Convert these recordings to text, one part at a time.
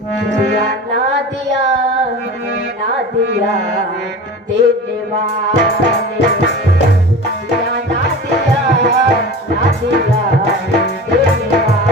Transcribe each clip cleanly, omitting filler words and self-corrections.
दिया ना दिया देने वाले, दिया ना दिया देने वाले।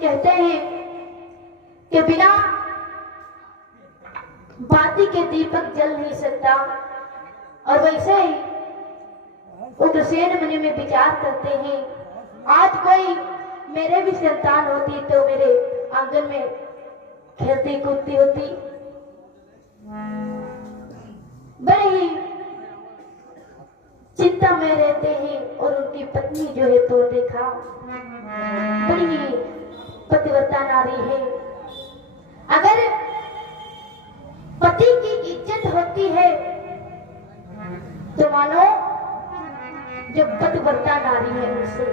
कहते हैं कि बिना बाती के दीपक जल नहीं सकता। और वैसे ही उग्रसेन मुनि में विचार करते हैं, आज कोई मेरे भी संतान होती तो मेरे आंगन में खेलती कूदती होती। बड़े ही चिंता में रहते हैं। और उनकी पत्नी जो है तो देखा बड़ी ही पतिव्रता नारी है। अगर पति की इज्जत होती है तो मानो जो पतिव्रता नारी है उनसे,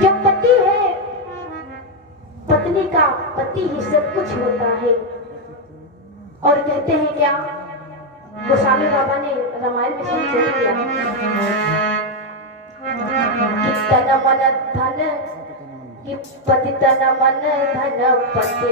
जो पति है पत्नी का पति ही सब कुछ होता है। और कहते हैं क्या, गोस्वामी बाबा ने रामायण में समझा दिया कि तन मन धन कि पति तन मन धन पति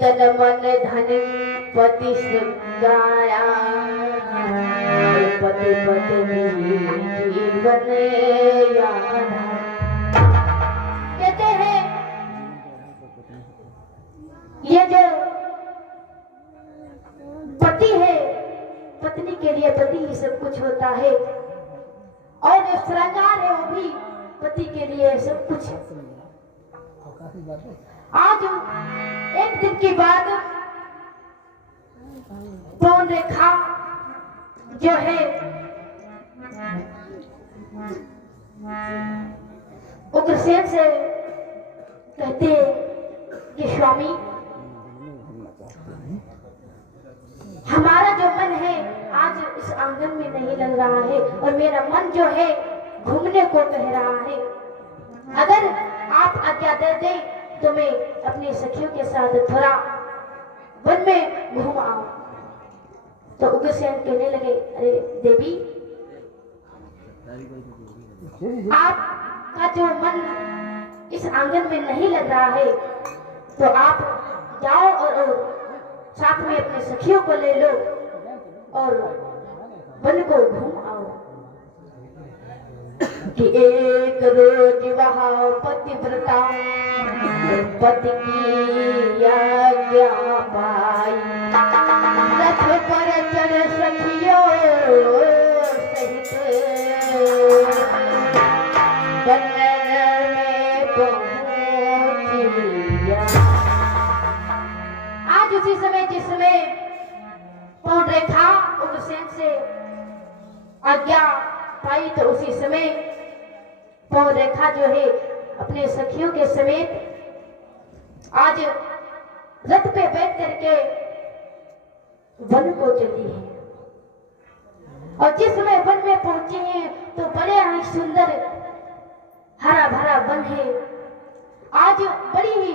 तन मन धन पति श्रृंगारा पति पत्नी जीवन कहते हैं ये जो पति है पत्नी के लिए पति ही सब कुछ होता है। और जो श्रृंगार है वो भी पति के लिए सब कुछ। आज एक दिन की बात, पवन रेखा जो है उग्रसेन से कहते कि स्वामी हमारा जो मन है आज इस आंगन में नहीं लग रहा है और मेरा मन जो है घूमने को कह रहा है। अगर आप आज्ञा दे दें तो मैं अपनी सखियों के साथ थोड़ा वन में घूम आऊं। तो उग्रसेन कहने लगे, अरे देवी आपका जो मन इस आंगन में नहीं लग रहा है तो आप जाओ और साथ में अपने सखियों को ले लो और वन को घूम आओ। कि एक रोज वहाँ पतिव्रता पति की आज्ञा पाई, रथ पर चढ़ सखियों सहित वन में पहुंची। आज उसी समय जिसमें पौन रेखा उग्रसेन से आज्ञा पाई तो उसी समय पौन रेखा जो है अपने सखियों के समेत आज रथ पे बैठ करके वन को चली है। और जिस समय वन में पहुंचे हैं तो बड़े ही सुंदर हरा भरा वन है। आज बड़ी ही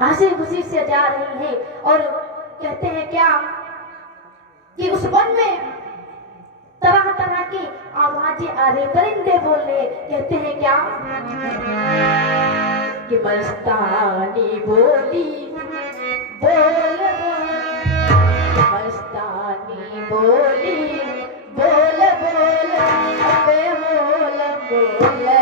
हंसी खुशी से जा रही है और कहते हैं क्या कि उस वन में तरह तरह की आवाजें आ रही, परिंदे बोल रहे। कहते हैं क्या कि मस्तानी बोली बोल मस्तानी बोली बोल बोल अबे बोल ले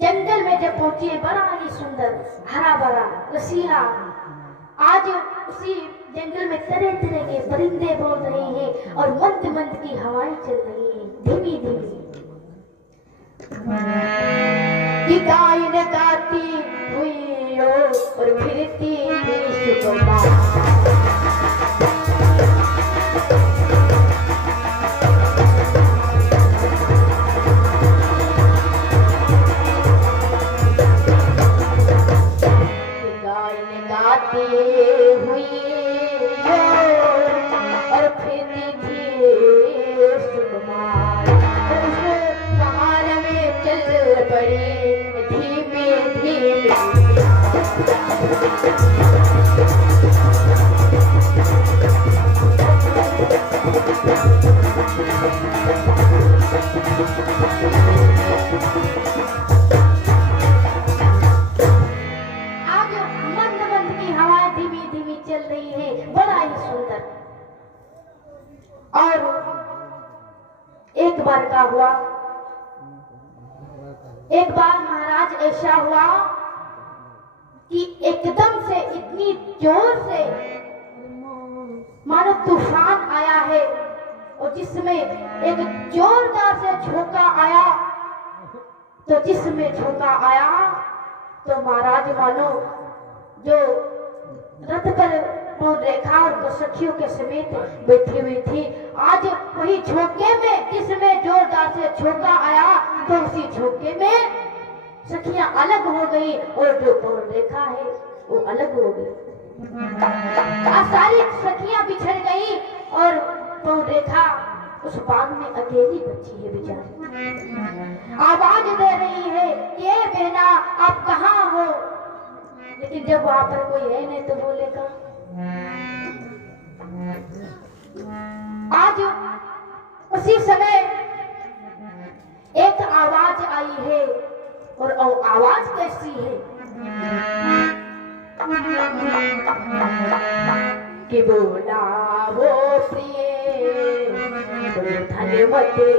जंगल में जब पहुंचे बड़ा ही सुंदर हरा भरा रसीला। आज उसी जंगल में तरह तरह के परिंदे बोल रहे हैं और मंद मंद की हवाएं चल रही हैं धीमी धीमी। कि गाय ने गाती हुई और फिरती हुआ। एक बार महाराज ऐसा हुआ कि एकदम से इतनी जोर से मानो तूफान आया है और जिसमें एक जोरदार से झोंका आया। तो जिसमें झोंका आया तो महाराज मानो जो रथ पर रेखा और सखियों के समेत बैठी हुई थी, आज वही झोंके में जिसमें जोरदार से झोंका आया तो उसी झोंके में सखियां अलग हो गई और जो रेखा है वो अलग हो गई। सारी सखियां बिछड़ गई और रेखा उस बाग में अकेली बची है बेचारी। आवाज दे रही है ये बहना आप कहाँ हो, लेकिन जब वहां पर कोई है नहीं तो बोलेगा। आज उसी समय एक आवाज आई है और आवाज कैसी है कि बोला वो प्रिय धन्यवती,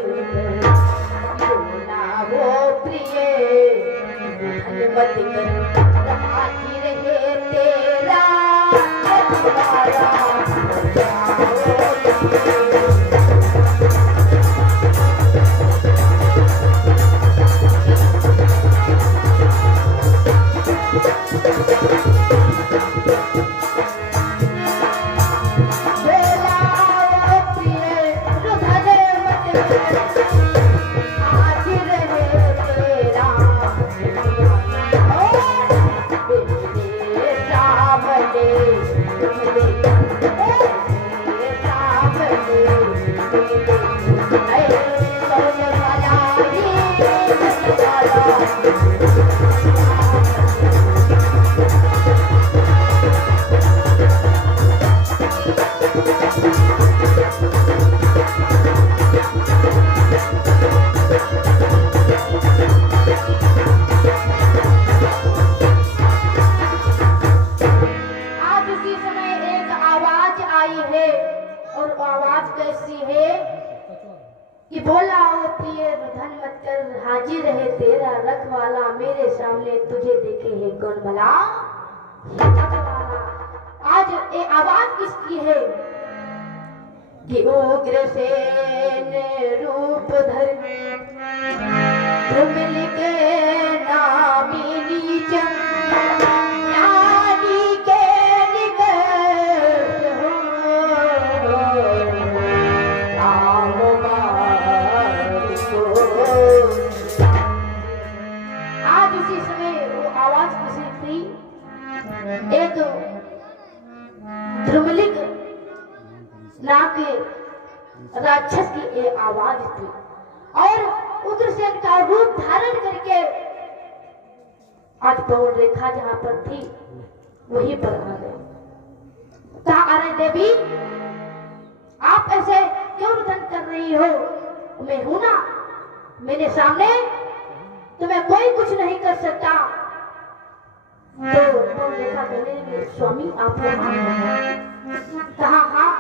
बोला वो प्रिय धन्यवती आती रहे तेरा आज रहे तेरा कि बोला ओ प्रिय रुधन मत कर, हाजिर रहे तेरा रखवाला, मेरे सामने तुझे देखे है कौन भला। आज ये आवाज किसकी है कि उग्रसेन रूप धर ध्रुमिल के नामी नीच नारी के निकट हो राम बार को। आज उसी समय वो आवाज किसी थी, एक ध्रुवलिक नाम के राक्षस की ये आवाज थी और उग्रसेन का रूप धारण करके आज पवन रेखा जहां पर थी वहीं पर आ गए। कहा अरे देवी, आप ऐसे क्यों रुदन कर रही हो? मैं हूं ना, मेरे सामने तुम्हें कोई कुछ नहीं कर सकता। तो देखा कहने लगे, स्वामी आप कहा हाँ,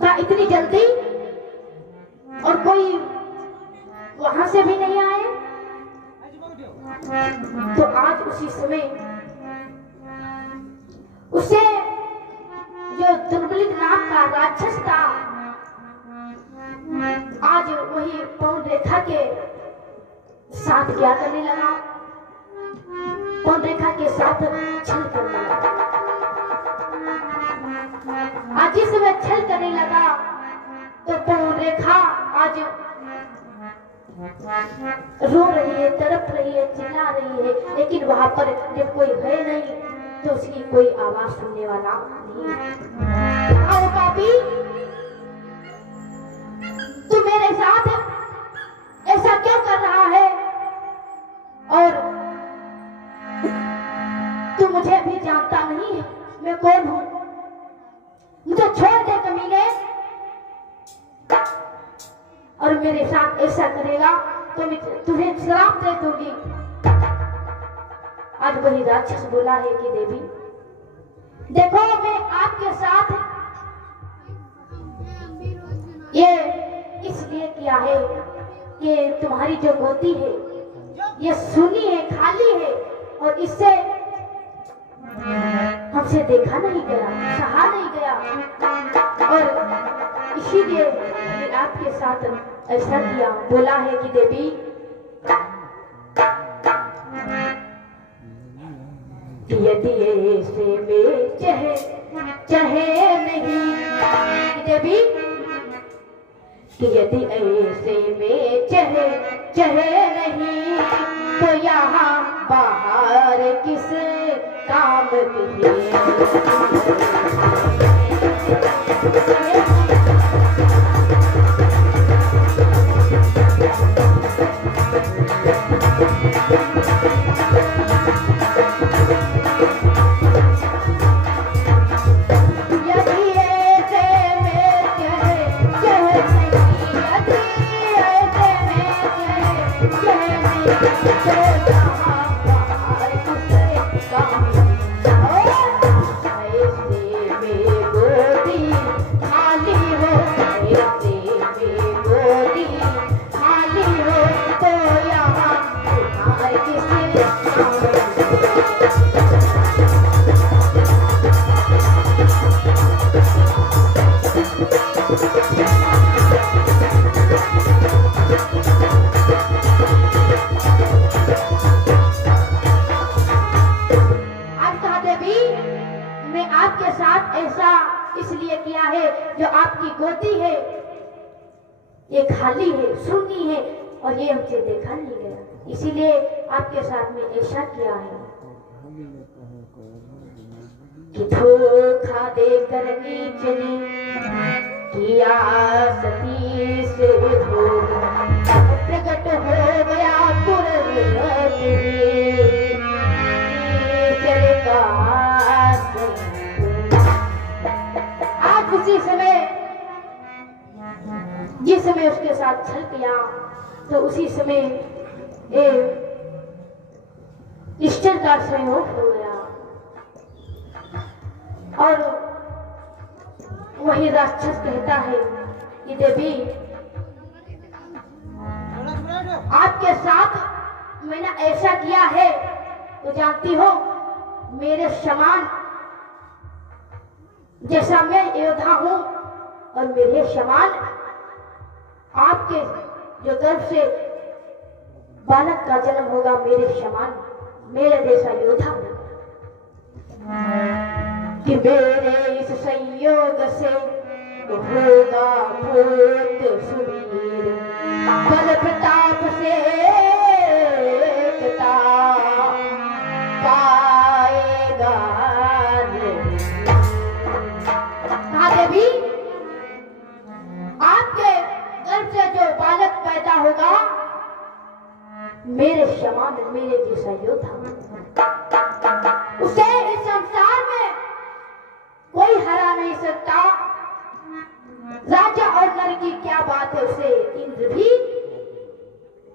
कहा इतनी जल्दी और कोई वहां से भी नहीं आए। तो आज उसी समय उसे जो दुर्बलिक नाम का राक्षस था, आज वही पवन रेखा के साथ क्या करने लगा, पवन रेखा के साथ छल करने लगा। आज जिस समय छल करने लगा तो पवन रेखा आज रो रही है, तड़प रही है, चिल्ला रही है, लेकिन वहां पर जब कोई है नहीं तो उसकी कोई आवाज सुनने वाला नहीं। आओ पापी, तू मेरे साथ ऐसा क्यों कर रहा है? और तू मुझे भी जानता नहीं है मैं कौन हूं, मुझे छोड़ दे कमीने, और मेरे साथ ऐसा करेगा तो मैं तुझे श्राप दे दूंगी। आज वही राक्षस बोला है कि देवी देखो, मैं आपके साथ ये इसलिए किया है कि तुम्हारी जो गोदी है ये सुनी है, खाली है, और इससे हमसे देखा नहीं गया, सहा नहीं गया, और इसीलिए मैंने आपके साथ ऐसा किया। बोला है कि देवी यदि ऐसे में चाहे नहीं, देवी यदि ऐसे में चाहे नहीं तो यहाँ बाहर किस काम की इसलिए किया है जो आपकी गोदी है ये खाली है, सुनी है, और ये हमसे देखा नहीं गया, इसीलिए आपके साथ में ऐसा किया है कि धोखा देकर नीचने किया सती से प्रकट हो गया आज उसी समय जिस समय उसके साथ छल किया तो उसी समय ईश्वर का सहयोग हो गया और वही राक्षस कहता है कि देवी आपके साथ मैंने ऐसा किया है तो जानती हो मेरे समान जैसा मैं योद्धा हूं और मेरे समान आपके जो गर्भ से बालक का जन्म होगा मेरे समान मेरे जैसा योद्धा कि मेरे इस संयोग से होगा भूत सुवीर बल प्रताप से पाएगा देवी आपके गर्भ से जो बालक पैदा होगा मेरे समान मेरे जैसा योद्धा उसे इस संसार में कोई हरा नहीं सकता। राजा और नर की क्या बात है उसे इंद्र भी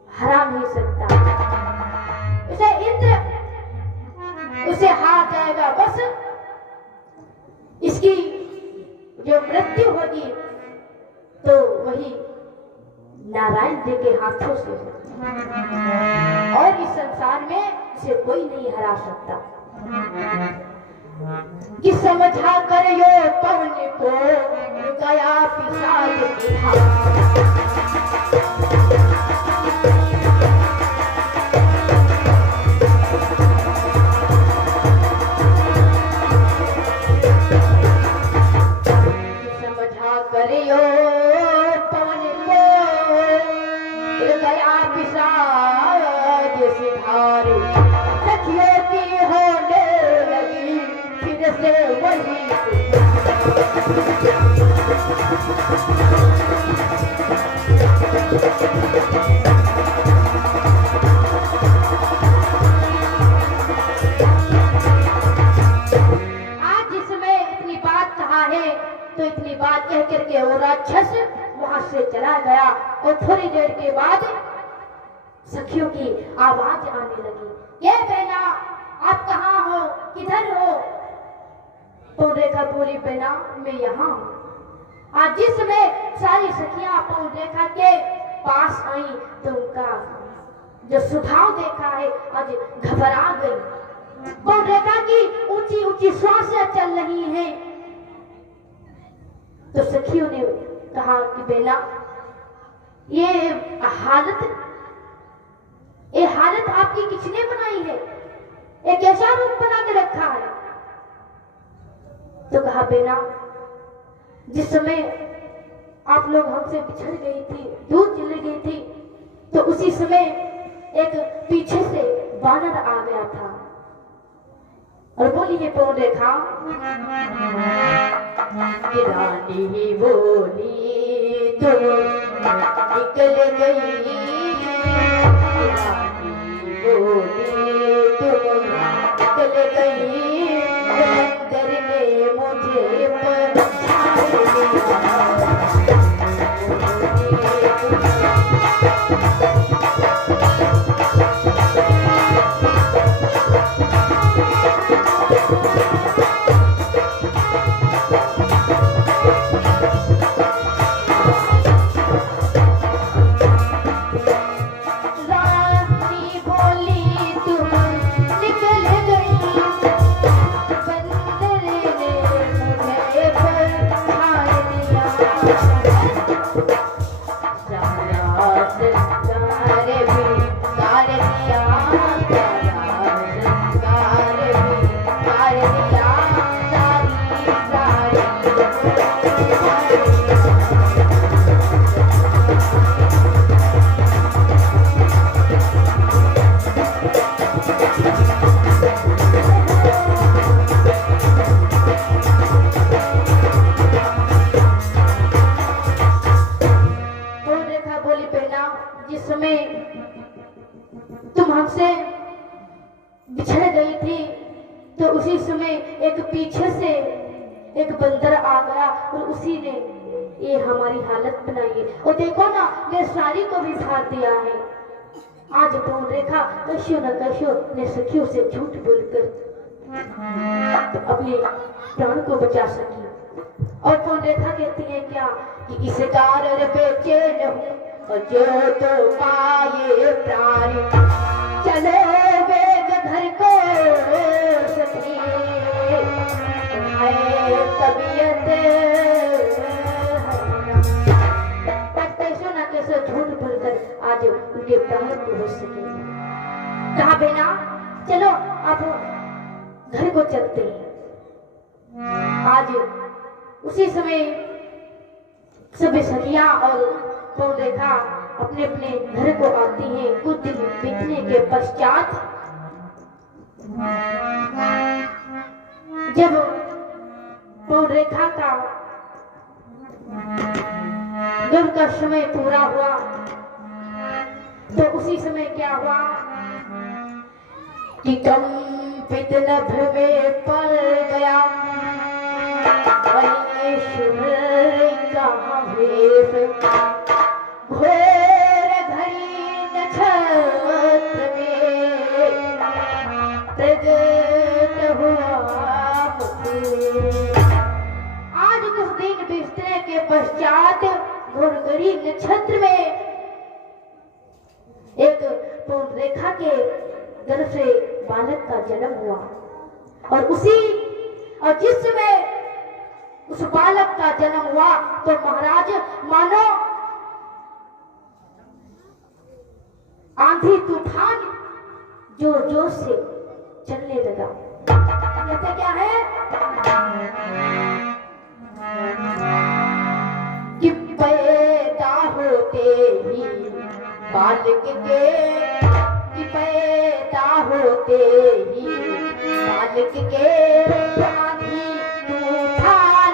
हरा नहीं सकता। उसे इंद्र उसे हार जाएगा बस इसकी जो मृत्यु होगी तो वही नारायण जी के हाथों से और इस संसार में इसे कोई नहीं हरा सकता। कि समझा कर यो पवन को गया पिशाच की समझा कर यो पवन को गया पिशाच सिधारे सखियों की होने लगी फिर से वही आज जिसमें इतनी बात कहा है तो इतनी बात कह करके वो राक्षस वहां से चला गया और थोड़ी देर के बाद सखियों की आवाज आने लगी। ये बहना आप कहाँ हो किधर हो? तो देखा पूरी बहना मैं यहाँ हूँ। आज जिसमें सारी सखियां पौन रेखा के पास आई तो उनका जो स्वभाव देखा है आज घबरा गई। पौन रेखा की ऊंची ऊंची श्वासें चल रही हैं। तो सखियों ने कहा कि बेला ये हालत आपकी किसने बनाई है? एक ऐसा रूप बना के रखा है। तो कहा बेना जिस समय आप लोग हमसे बिछड़ गई थी दूर चली गई थी तो उसी समय एक पीछे से बानर आ गया था और बोली ये पौन रेखा रानी ही बोली तो निकल गई बोली तुम निकल गई मंदिर ने मुझे पछाड़ तुम हमसे बिछड़ गई थी तो उसी समय एक पीछे से एक बंदर आ गया और उसी ने ये हमारी हालत बनाई है। और देखो ना मेरे साड़ी को भी फाड़ दिया है। आज पौन रेखा कश्यो न कश्यो ने सखियों से झूठ बोलकर अपने प्राण को बचा सकी। और कौन रेखा कहती है क्या कि इस कारण बेचैन हूँ और जो तो पाए प्राण चलो वेग घर को सखी है तबीयत कैसे ना कैसे झूठ बोलकर आज उनके प्राण को हो सके। कहा बेना चलो अब घर को चलते हैं। आज उसी समय सभी सखियां और पौन रेखा अपने अपने घर को आती हैं। कुछ दिन बीतने के पश्चात जब पौन रेखा का गर्भ का समय पूरा हुआ तो उसी समय क्या हुआ कि कंपित नभ में पड़ गया घोर घड़ी नक्षत्र में प्रगट हुआ। आज कुछ दिन बीतने के पश्चात घोर घड़ी नक्षत्र में एक पौन रेखा के गर्भ से बालक का जन्म हुआ और जिस समय उस बालक का जन्म हुआ तो महाराज मानो आंधी तूफान जोर जोर से चलने लगा। कहते क्या है कि पैदा होते ही बालक के कि पैदा होते ही बालक के आंधी तूफान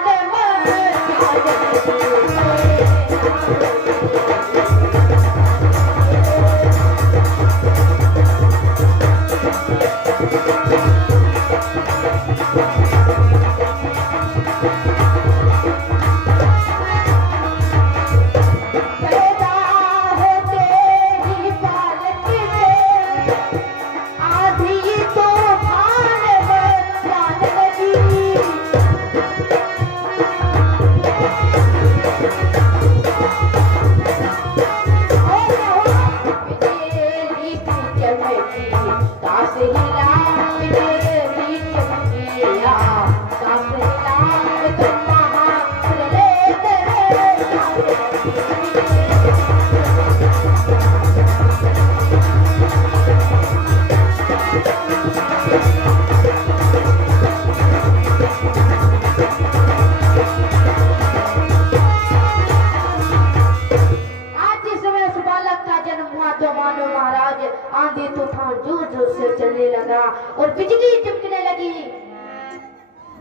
आंधी तूफान जोर जोर से चलने लगा और बिजली चमकने लगी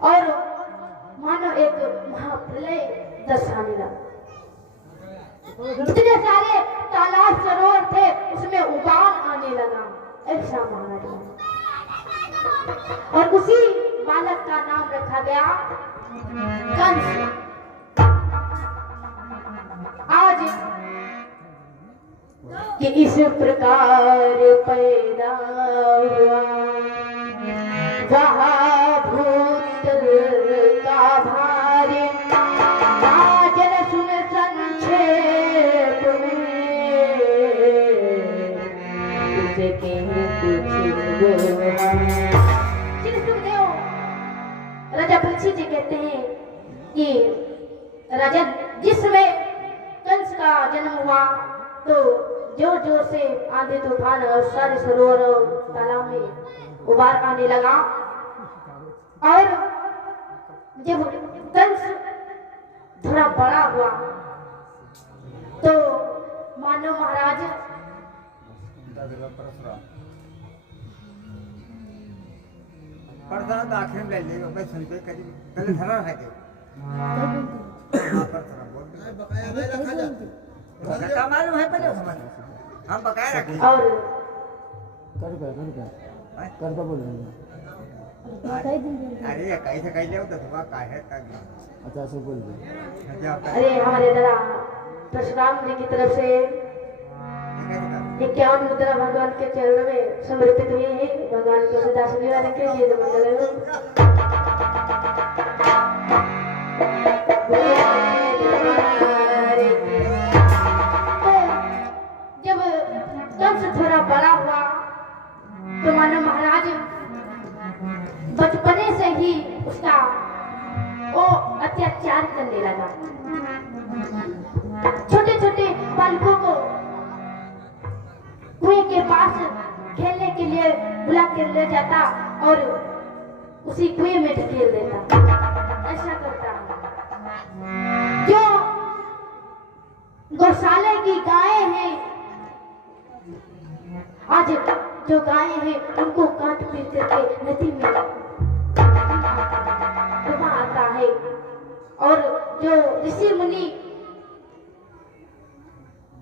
और मानो एक महाप्रलय दर्शाने लगा। जितने सारे तालाब सरोवर थे उसमें उबाल आने लगा। ऐसा महाराज और उसी बालक का नाम रखा गया कंस। आज कि इस प्रकार पैदा हुआ वहाँ भूत का भारी राजन सुन संक्षेप में उसके कुछ सुखदेव राजा परीक्षित जी कहते हैं कि राजा जिसमें कंस का जन्म हुआ तो जोर जोर से आंधी तूफान और सारे सरोवर और तालाब में उबार आने लगा और जब कंस थोड़ा बड़ा हुआ तो मानो महाराज आखिर में ले मैं सुन पे करी पहले धरा है बकाया मालूम है पहले हम बकाया रखे और कर बोल रहे हैं। अरे कैसे कह ले तो सुबह का है अच्छा सो बोल रहे अरे हमारे दादा परशुराम जी की तरफ से 51 मुद्रा भगवान के चरणों में समर्पित हुए हैं। भगवान को सदा सुनने वाले के लिए मंगल थोड़ा बड़ा हुआ तो मानो महाराज बचपने से ही उसका वो अत्याचार करने लगा। छोटे छोटे बालकों को कुएं के पास खेलने के लिए बुला कर ले जाता और उसी कुएं में ढकेल देता। ऐसा करता है। जो गौशाले की गायें हैं, आज जो गायें हैं उनको काट पीट करके नदी में डुबा आता है। और जो ऋषि मुनि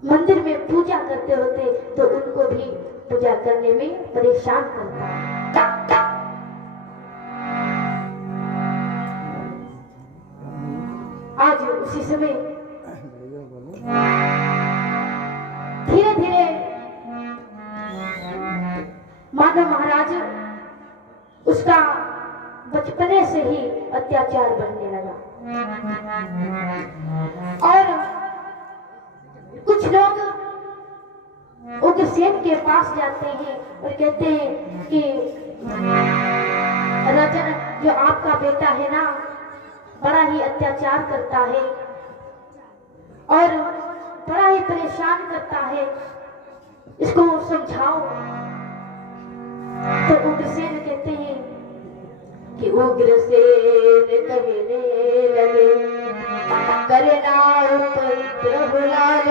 मंदिर में पूजा करते होते तो उनको भी पूजा करने में परेशान करता है। आज उसी समय धीरे धीरे मानव महाराज उसका बचपने से ही अत्याचार बढ़ने लगा। और कुछ लोग उग्रसेन के पास जाते हैं और कहते हैं कि राजन, जो आपका बेटा है ना, बड़ा ही अत्याचार करता है और बड़ा ही परेशान करता है, इसको समझाओ। तो उग्रसेन कहते हैं कि उग्रसेन कहने लगे, करना उपद्रव लाल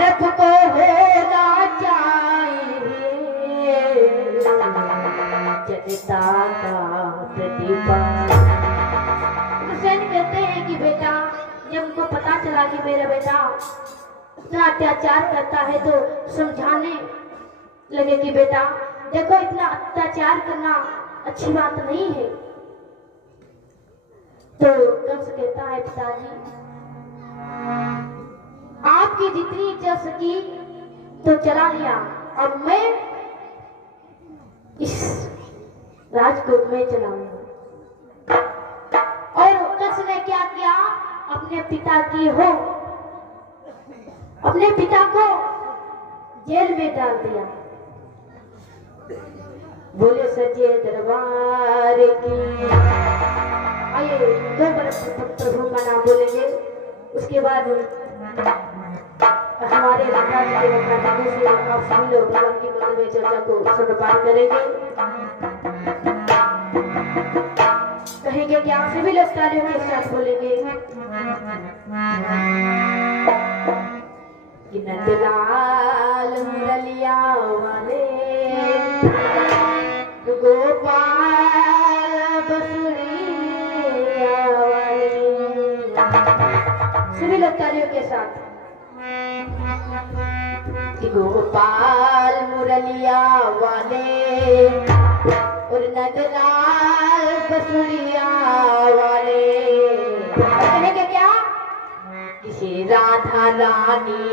नभ को होना चाहिए, जनता का प्रतिपाल। उग्रसेन कहते हैं कि बेटा, जब उनको पता चला कि मेरा बेटा इतना अत्याचार करता है तो समझाने लगे कि बेटा देखो, इतना अत्याचार करना अच्छी बात नहीं है। तो कंस कहता है, पिताजी आपकी जितनी इच्छा सकी तो चला लिया, अब मैं इस राजकोट में चलाऊंगा। और कंस ने क्या किया, अपने पिता को जेल में डाल दिया। बोले सच्चे दरबार की। आइए 2 बार प्रभु का नाम बोलेंगे, उसके बाद हमारे महाराज के मुखारबिंदों से आप सभी लोग भगवान की मंदिर में चर्चा को सुनपान करेंगे। कहेंगे कि आप सभी लोग तालियों के साथ बोलेंगे कि नंदलाल मुरलिया वाले गोपाल बसुरिया वाले। सभी लोग तालियों के साथ कि गोपाल मुरलिया वाले और नंदलाल बसुरिया वाले। कहेंगे क्या, किसी राधा रानी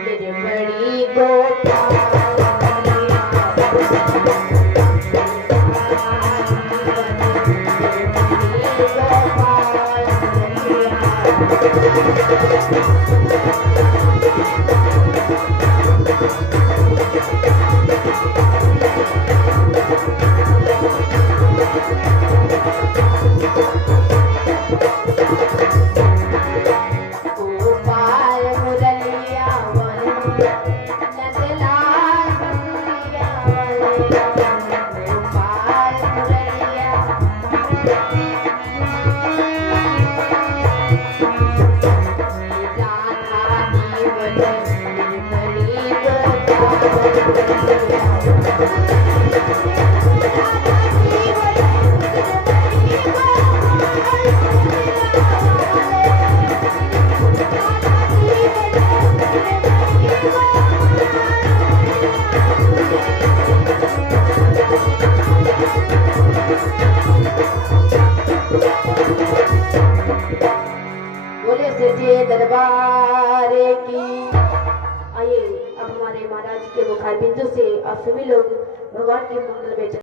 मेरे बड़ी गोपाल दरबार की। आइए अब हमारे महाराज के मुखारबिंदों से आप सभी लोग भगवान के मंदिर में